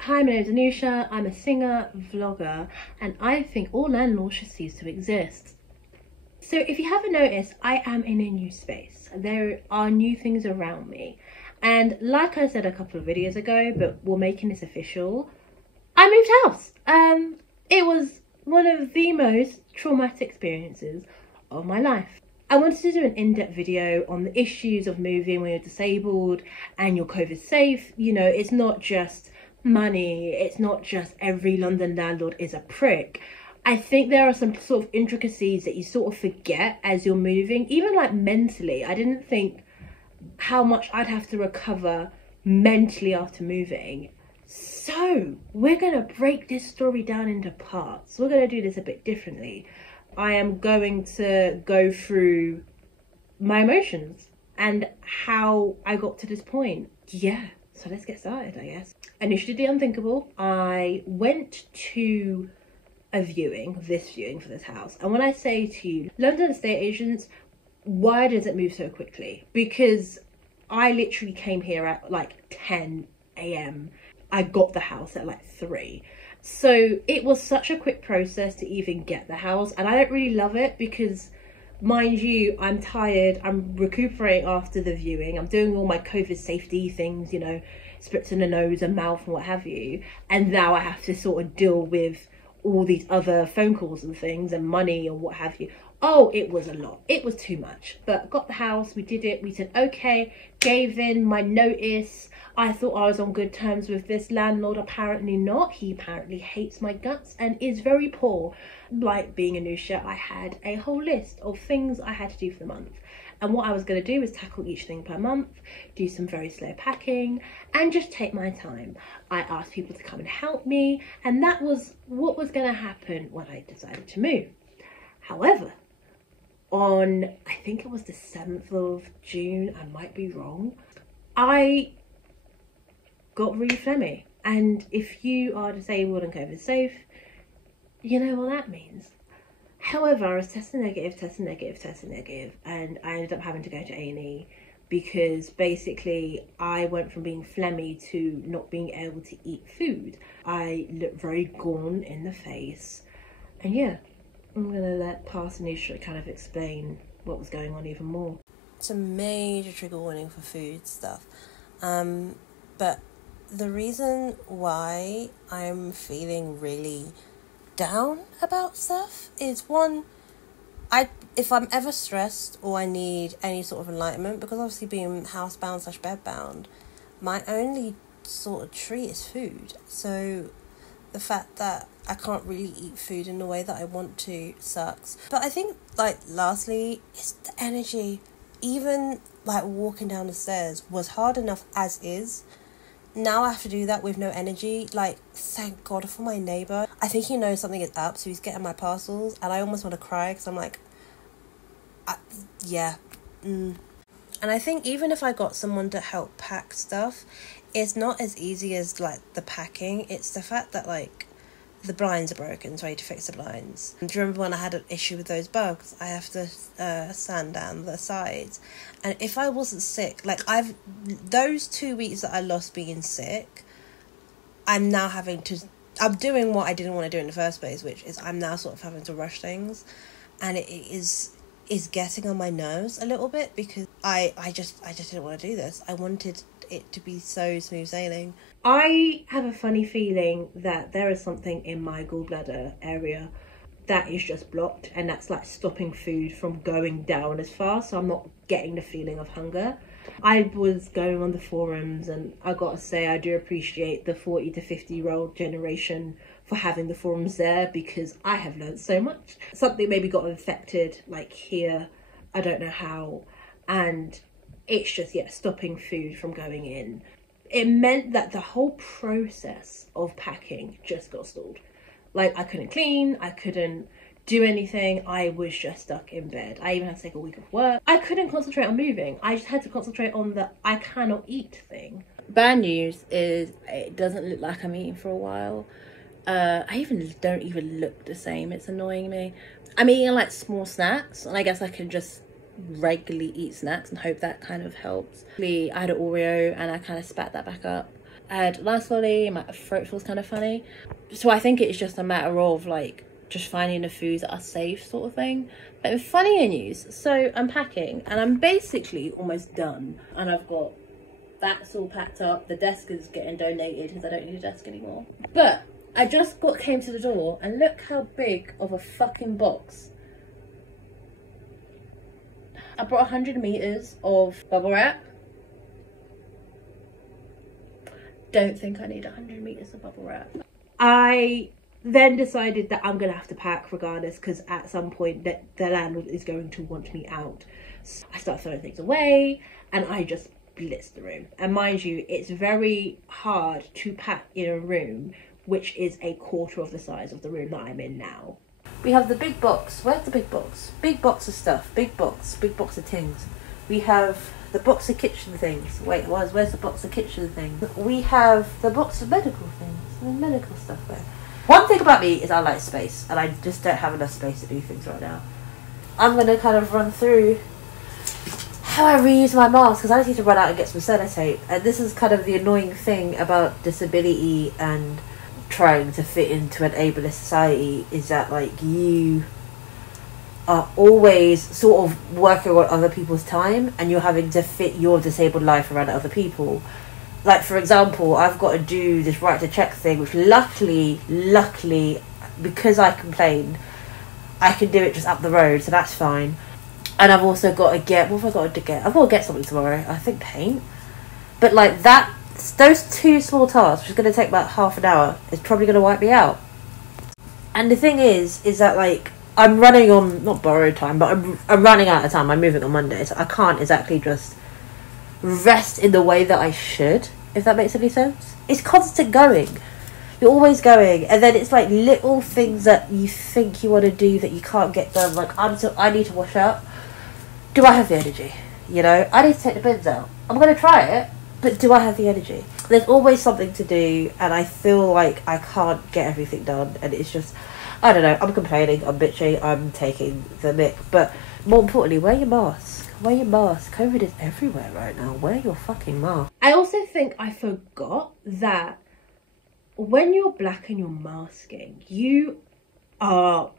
Hi, my name is Anusha. I'm a singer, vlogger, and I think all landlords should cease to exist. So if you haven't noticed, I am in a new space. There are new things around me. And like I said a couple of videos ago, but we're making this official, I moved house. It was one of the most traumatic experiences of my life. I wanted to do an in-depth video on the issues of moving when you're disabled and you're COVID safe. You know, it's not just money, it's not just every London landlord is a prick. I think there are some sort of intricacies that you sort of forget as you're moving, even like mentally. I didn't think how much I'd have to recover mentally after moving. So we're gonna break this story down into parts. We're gonna do this a bit differently. I am going to go through my emotions and how I got to this point. Yeah, so let's get started, I guess. Anusha did the unthinkable. I went to this viewing for this house. And when I say to you, London estate agents, why does it move so quickly? Because I literally came here at like 10 a.m. I got the house at like 3. So it was such a quick process to even get the house. And I don't really love it because, mind you, I'm tired. I'm recuperating after the viewing. I'm doing all my COVID safety things, you know, spritzing in the nose and mouth and what have you. And now I have to sort of deal with all these other phone calls and things and money and what have you. Oh, it was a lot. It was too much. But got the house, we did it. We said, okay, gave in my notice. I thought I was on good terms with this landlord. Apparently not. He apparently hates my guts and is very poor. Like being Anusha, I had a whole list of things I had to do for the month. And what I was going to do was tackle each thing per month, do some very slow packing, and just take my time. I asked people to come and help me, and that was what was going to happen when I decided to move. However, on, I think it was the 7th of June, I might be wrong, I got really phlegmy. And if you are disabled and COVID safe, you know what that means. However, I was testing negative, and I ended up having to go to A&E because basically I went from being phlegmy to not being able to eat food. I looked very gaunt in the face, and yeah, I'm gonna let Anusha kind of explain what was going on even more. It's a major trigger warning for food stuff, but the reason why I'm feeling really down about stuff is, one, if I'm ever stressed or I need any sort of enlightenment, because obviously being housebound / bedbound, my only sort of treat is food. So the fact that I can't really eat food in the way that I want to sucks. But I think, like, lastly, it's the energy. Even like walking down the stairs was hard enough as is. Now I have to do that with no energy. Like, thank God for my neighbour. I think he knows something is up, so he's getting my parcels, and I almost want to cry because I'm like, yeah. And I think even if I got someone to help pack stuff, it's not as easy as like the packing. It's the fact that like the blinds are broken, so I need to fix the blinds. And do you remember when I had an issue with those bugs? I have to sand down the sides. And if I wasn't sick, like those 2 weeks that I lost being sick, I'm now I'm doing what I didn't want to do in the first place, which is I'm now sort of having to rush things. And it is getting on my nerves a little bit because I just didn't want to do this. I wanted it to be so smooth sailing. I have a funny feeling that there is something in my gallbladder area that is just blocked, and that's like stopping food from going down as fast, so I'm not getting the feeling of hunger. I was going on the forums, and I gotta say I do appreciate the 40 to 50-year-old generation for having the forums there, because I have learned so much. Something maybe got infected like here, I don't know how, and it's just, yeah, stopping food from going in. It meant that the whole process of packing just got stalled. Like, I couldn't clean, I couldn't do anything, I was just stuck in bed. I even had to take a week of work. I couldn't concentrate on moving. I just had to concentrate on the I cannot eat thing. Bad news is it doesn't look like I'm eating for a while. I don't even look the same. It's annoying me. I'm eating like small snacks, and I guess I can just regularly eat snacks and hope that kind of helps. I had an Oreo and I kind of spat that back up. I had a nice lolly, my throat feels kind of funny. So I think it's just a matter of like just finding the foods that are safe sort of thing. But with funnier news, so I'm packing and I'm basically almost done. And I've got that's all packed up. The desk is getting donated because I don't need a desk anymore. But I just came to the door and look how big of a fucking box. I brought 100 meters of bubble wrap. Don't think I need 100 meters of bubble wrap. I then decided that I'm gonna have to pack regardless, because at some point that the landlord is going to want me out. So I start throwing things away and I just blitz the room. And mind you, it's very hard to pack in a room which is a quarter of the size of the room that I'm in now. We have the big box. Where's the big box? Big box of stuff. Big box of things. We have the box of kitchen things. Wait, where's the box of kitchen things? We have the box of medical things. There's medical stuff there. One thing about me is I like space, and I just don't have enough space to do things right now. I'm going to kind of run through how I reuse my mask, because I just need to run out and get some sellotape. And this is kind of the annoying thing about disability and trying to fit into an ableist society, is that like you are always sort of working on other people's time and you're having to fit your disabled life around other people. Like, for example, I've got to do this right to check thing, which luckily, because I complained, I can do it just up the road, so that's fine. And I've also got to get, what have I got to get? I've got to get something tomorrow, I think paint. But like that, those two small tasks, which is going to take about half an hour, is probably going to wipe me out. And the thing is that like, I'm running on, not borrowed time, but I'm running out of time. I'm moving on Monday, so I can't exactly just rest in the way that I should, if that makes any sense. It's constant going. You're always going, and then it's like little things that you think you want to do that you can't get done. Like, I need to wash up. Do I have the energy? You know, I need to take the bins out. I'm going to try it, but do I have the energy? There's always something to do, and I feel like I can't get everything done, and it's just, I don't know, I'm complaining, I'm bitchy, I'm taking the mick, but more importantly, wear your mask. Wear your mask. COVID is everywhere right now. Wear your fucking mask. I also think I forgot that when you're black and you're masking, you are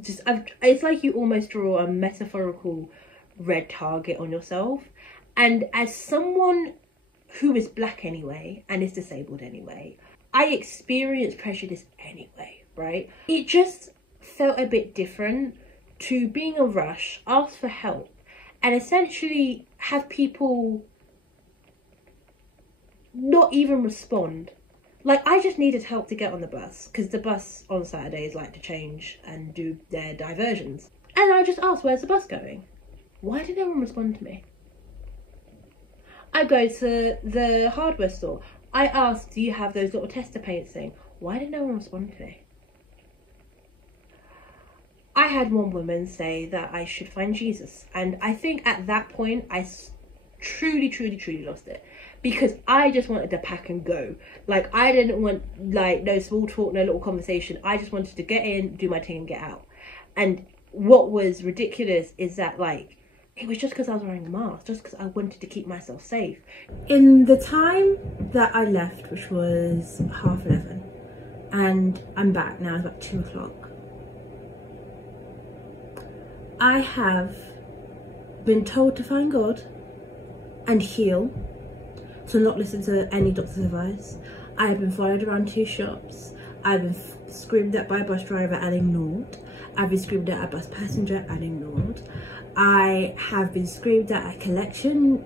just, it's like you almost draw a metaphorical red target on yourself. And as someone who is black anyway and is disabled anyway, I experience prejudice anyway, right? It just felt a bit different to be in a rush, ask for help, and essentially have people not even respond. Like, I just needed help to get on the bus, because the bus on Saturdays like to change and do their diversions. And I just asked, where's the bus going? Why did no one respond to me? I go to the hardware store. I asked, do you have those little tester paints thing? Why did no one respond to me? I had one woman say that I should find Jesus. And I think at that point, I truly lost it. Because I just wanted to pack and go. Like, I didn't want, like, no small talk, no little conversation. I just wanted to get in, do my thing and get out. And what was ridiculous is that, like, it was just because I was wearing a mask, just because I wanted to keep myself safe. In the time that I left, which was 11:30, and I'm back now, it's about 2 o'clock, I have been told to find God and heal, to not listen to any doctor's advice. I have been followed around 2 shops. I've been screamed at by a bus driver and ignored. I've been screamed at a bus passenger and ignored. I have been screamed at a collection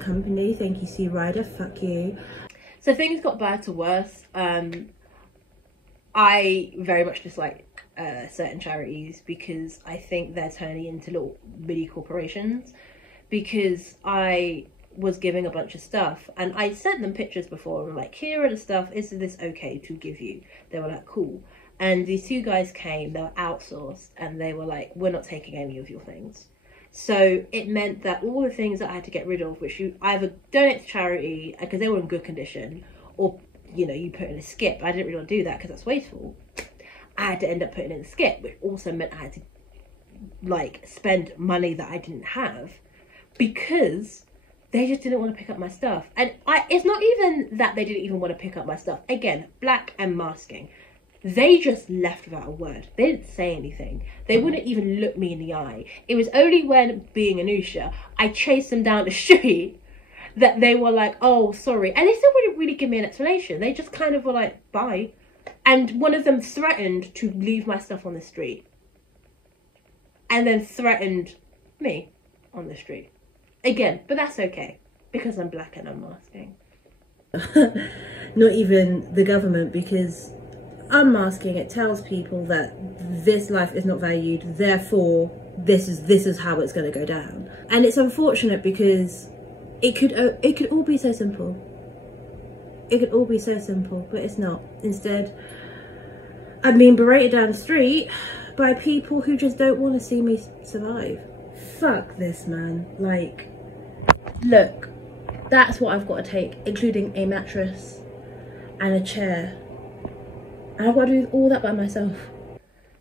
company. Thank you, Sea Rider, fuck you. So things got bad to worse. I very much dislike certain charities because I think they're turning into little mini corporations, because I was giving a bunch of stuff and I sent them pictures before and like, here are the stuff, is this okay to give you? They were like, cool. And these 2 guys came, they were outsourced, and they were like, we're not taking any of your things. So it meant that all the things that I had to get rid of, which you either donate to charity because they were in good condition, or, you know, you put in a skip. I didn't really want to do that because that's wasteful. I had to end up putting in a skip, which also meant I had to like spend money that I didn't have, because They just didn't want to pick up my stuff. And it's not even that they didn't even want to pick up my stuff. Again, black and masking. They just left without a word. They didn't say anything. They wouldn't even look me in the eye. It was only when, being Anusha, I chased them down the street that they were like, oh, sorry. And they still wouldn't really give me an explanation. They just kind of were like, bye. And one of them threatened to leave my stuff on the street. And then threatened me on the street. Again, but that's okay. Because I'm black and I'm masking. Not even the government, because unmasking, it tells people that this life is not valued, therefore this is how it's going to go down. And it's unfortunate because it could all be so simple. It could all be so simple, but it's not. Instead, I'm being berated down the street by people who just don't want to see me survive. Fuck this, man. Like, look, that's what I've got to take, including a mattress and a chair. And I've got to do all that by myself.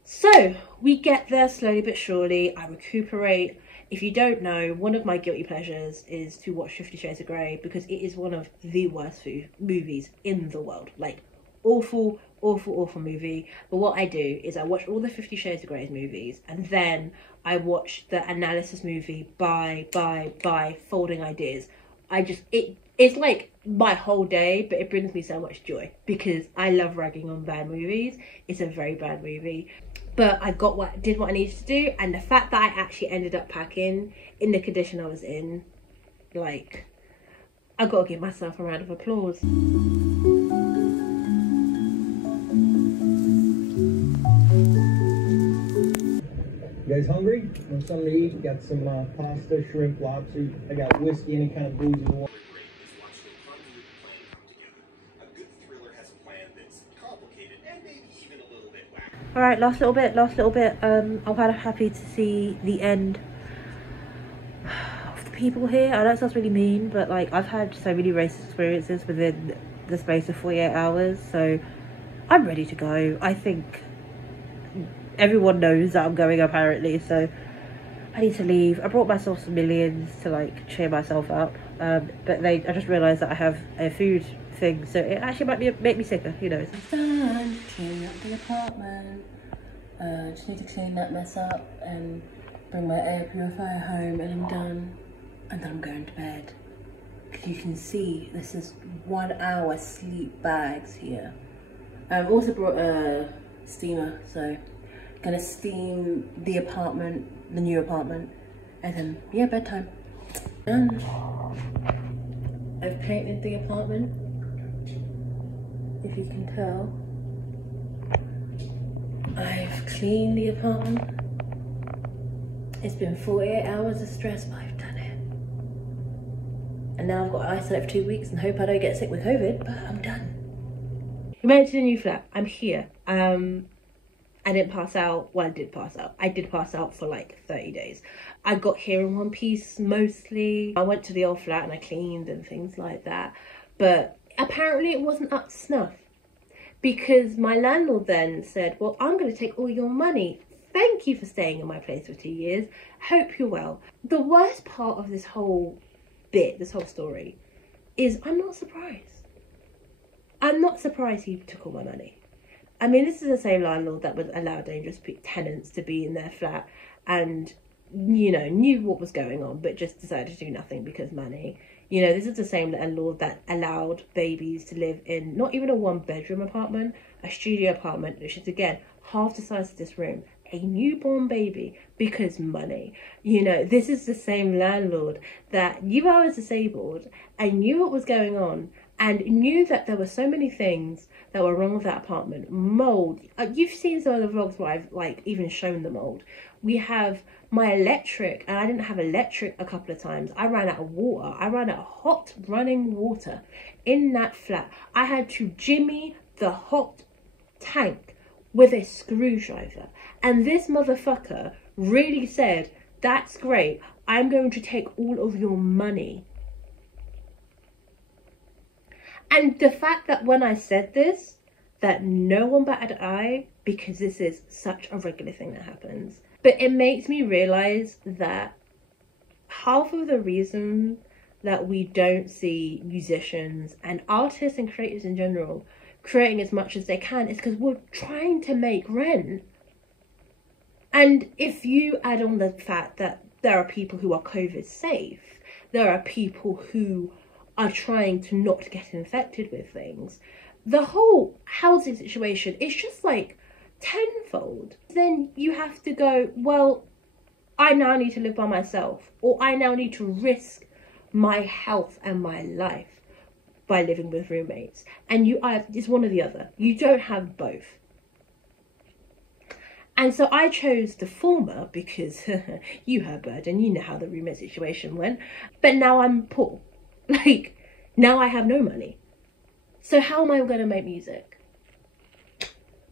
So, we get there slowly but surely. I recuperate. If you don't know, one of my guilty pleasures is to watch 50 Shades of Grey, because it is one of the worst movies in the world. Like, awful, awful, awful movie. But what I do is I watch all the 50 Shades of Grey movies, and then I watch the analysis movie by Folding Ideas. It's like my whole day, but it brings me so much joy because I love ragging on bad movies. It's a very bad movie. But I did what I needed to do, and the fact that I actually ended up packing in the condition I was in, like, I gotta give myself a round of applause. You guys hungry? Want something to eat? We got some pasta, shrimp, lobster. I got whiskey, any kind of booze you want. Alright, last little bit. I'm kind of happy to see the end of the people here. I know it sounds really mean, but like, I've had so many racist experiences within the space of 48 hours, so I'm ready to go. I think everyone knows that I'm going, apparently, so I need to leave. I brought myself some millions to like cheer myself up, but I just realised that I have a food thing, so it actually might make me sicker, who knows. Done cleaning up the apartment. Just need to clean that mess up and bring my air purifier home, and I'm done. And then I'm going to bed. You can see this is 1 hour sleep bags here. I've also brought a steamer, so gonna steam the apartment, the new apartment, and then yeah, bedtime. Done. I've painted the apartment, if you can tell. I've cleaned the apartment. It's been 48 hours of stress, but I've done it. And now I've got to isolate for 2 weeks and hope I don't get sick with COVID, but I'm done. We made it to the new flat. I'm here. I didn't pass out. Well, I did pass out. I did pass out for like 30 days. I got here in one piece mostly. I went to the old flat and I cleaned and things like that. But apparently it wasn't up to snuff. Because my landlord then said, well, I'm going to take all your money. Thank you for staying in my place for 2 years. Hope you're well. The worst part of this whole bit, this whole story, is I'm not surprised. I'm not surprised he took all my money. I mean, this is the same landlord that would allow dangerous tenants to be in their flat and, you know, knew what was going on, but just decided to do nothing because money. You know, this is the same landlord that allowed babies to live in not even a 1-bedroom apartment, a studio apartment, which is, again, half the size of this room. A newborn baby because money. You know, this is the same landlord that knew I was disabled and knew what was going on and knew that there were so many things that were wrong with that apartment. Mold. You've seen some of the vlogs where I've like even shown the mold. We have my electric, and I didn't have electric a couple of times. I ran out of water. I ran out of hot running water in that flat. I had to jimmy the hot tank with a screwdriver. And this motherfucker really said, that's great, I'm going to take all of your money. And the fact that when I said this, that no one batted an eye, because this is such a regular thing that happens. But it makes me realise that half of the reason that we don't see musicians and artists and creators in general creating as much as they can is because we're trying to make rent. And if you add on the fact that there are people who are COVID safe, there are people who are trying to not get infected with things, the whole housing situation is just like tenfold. Then you have to go, well, I now need to live by myself, or I now need to risk my health and my life by living with roommates. And it's one or the other. You don't have both. And so I chose the former because you heard Bird and you know how the roommate situation went. But now I'm poor. Like, now I have no money. So how am I going to make music?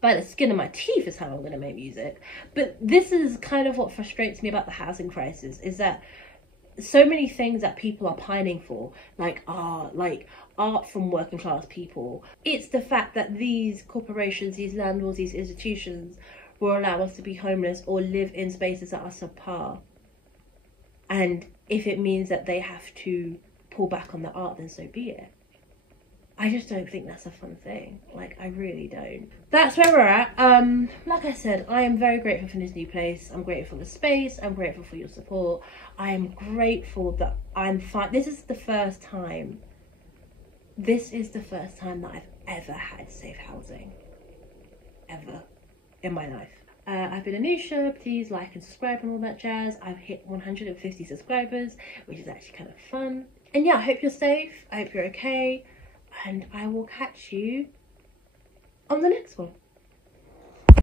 By the skin of my teeth is how I'm going to make music. But this is kind of what frustrates me about the housing crisis, is that so many things that people are pining for, like art from working class people, it's the fact that these corporations, these landlords, these institutions will allow us to be homeless or live in spaces that are subpar. And if it means that they have to pull back on the art, then so be it. I just don't think that's a fun thing. Like, I really don't. That's where we're at. Like I said, I am very grateful for this new place. I'm grateful for the space. I'm grateful for your support. I am grateful that I'm fine. This is the first time that I've ever had safe housing. Ever. In my life. I've been Anusha. Please like and subscribe and all that jazz. I've hit 150 subscribers, which is actually kind of fun. And yeah, I hope you're safe. I hope you're okay. And I will catch you on the next one.